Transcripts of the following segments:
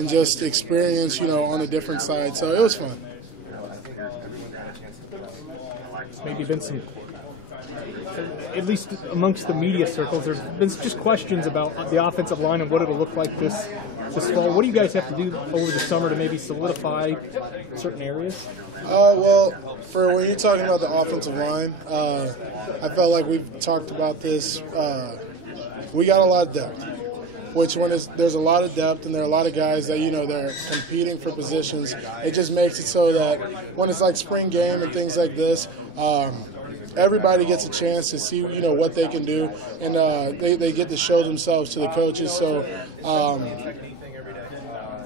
and just experience, on a different side. So it was fun. Maybe been some, at least amongst the media circles, there's been just questions about the offensive line and what it'll look like this fall. What do you guys have to do over the summer to maybe solidify certain areas? Well, for when you're talking about the offensive line, I felt like we've talked about this. We got a lot of depth, there's a lot of depth and there are a lot of guys that, they're competing for positions. It just makes it so that when it's like spring game and things like this, everybody gets a chance to see, what they can do, and they get to show themselves to the coaches. So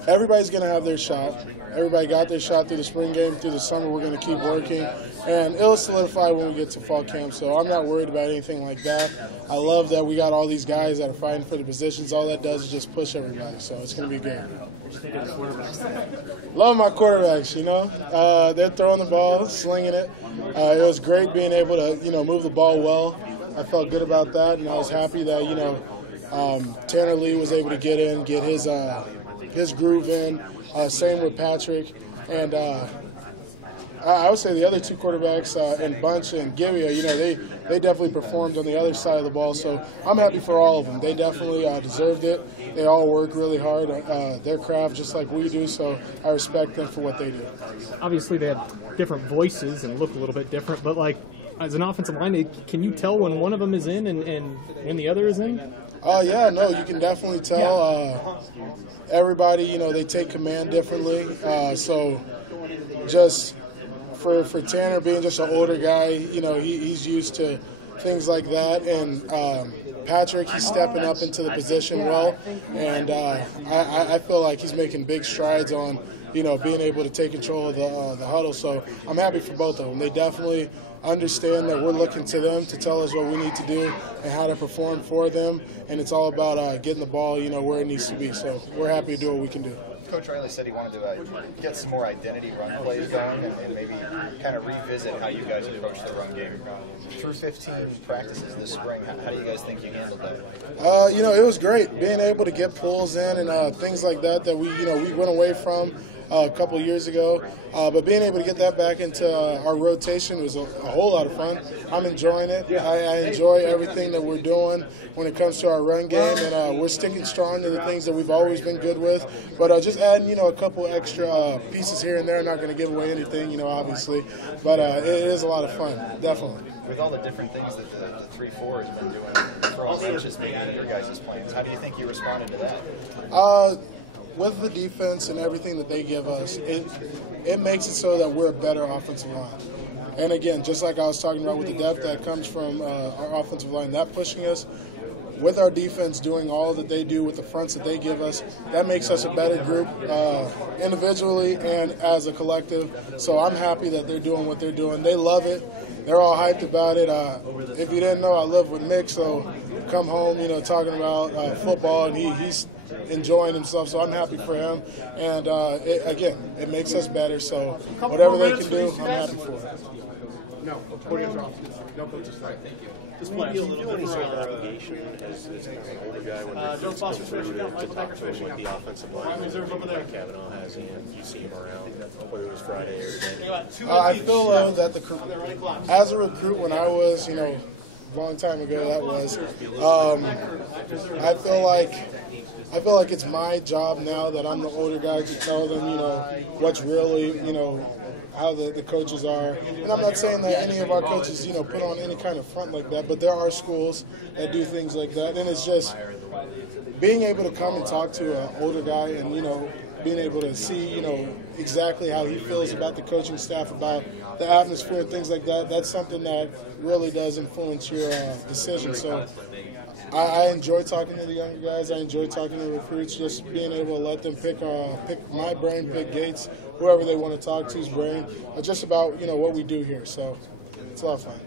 everybody's going to have their shot. Everybody got their shot through the spring game, through the summer. We're going to keep working, and it'll solidify when we get to fall camp. So I'm not worried about anything like that. I love that we got all these guys that are fighting for the positions. All that does is just push everybody, so it's going to be good. Love my quarterbacks, They're throwing the ball, slinging it. It was great being able to, move the ball well. I felt good about that, and I was happy that, Tanner Lee was able to get in, get his groove in. Same with Patrick, and I would say the other two quarterbacks, and Bunch and Givia, they definitely performed on the other side of the ball. So I'm happy for all of them. They definitely deserved it. They all work really hard on their craft just like we do, so I respect them for what they do. Obviously they have different voices and look a little bit different, but as an offensive line, can you tell when one of them is in and when the other is in? Yeah, no, you can definitely tell. Everybody, they take command differently. So just for Tanner being just an older guy, he's used to things like that. And Patrick, he's stepping up into the position well. And I feel like he's making big strides on, being able to take control of the huddle. So I'm happy for both of them. They definitely understand that we're looking to them to tell us what we need to do and how to perform for them, and it's all about getting the ball, where it needs to be. So we're happy to do what we can do. Coach Riley said he wanted to get some more identity run plays going and maybe kind of revisit how you guys approach the run game. Through 15 practices this spring, how do you guys think you handled that? It was great being able to get pulls in and things like that we went away from a couple of years ago, but being able to get that back into our rotation was a whole lot of fun. I'm enjoying it. I enjoy everything that we're doing when it comes to our run game, and we're sticking strong to the things that we've always been good with, but just adding, a couple extra pieces here and there. I'm not going to give away anything, obviously, but it is a lot of fun, definitely. With all the different things that the 3-4 has been doing, throwing wrenches maybe in your guys' plans, how do you think you responded to that? With the defense and everything that they give us, it makes it so that we're a better offensive line. And again, just like I was talking about with the depth that comes from our offensive line, that pushing us, with our defense doing all that they do with the fronts that they give us, that makes us a better group individually and as a collective. So I'm happy that they're doing what they're doing. They love it. They're all hyped about it. If you didn't know, I live with Mick, so come home, talking about football, and he's enjoying himself, so I'm happy for him. And it makes us better, so whatever they can do, I'm happy for it. No, podium's off. No coaches. Right, thank you. Do you feel any sort of obligation as kind of an older guy when you're Jerald Foster to talk to him like the offensive line? Like Kavanaugh has, and you see him around, whether it was Friday or today? I feel that as a recruit, when I was, a long time ago that was, I feel like it's my job now that I'm the older guy to tell them, what's really, how the coaches are. And I'm not saying that any of our coaches, put on any kind of front like that, but there are schools that do things like that. And it's just being able to come and talk to an older guy and, being able to see, exactly how he feels about the coaching staff, about the atmosphere and things like that, that's something that really does influence your decision. So I enjoy talking to the younger guys. I enjoy talking to recruits, just being able to let them pick my brain, pick Gates, whoever they want to talk to's brain, just about, what we do here. So it's a lot of fun.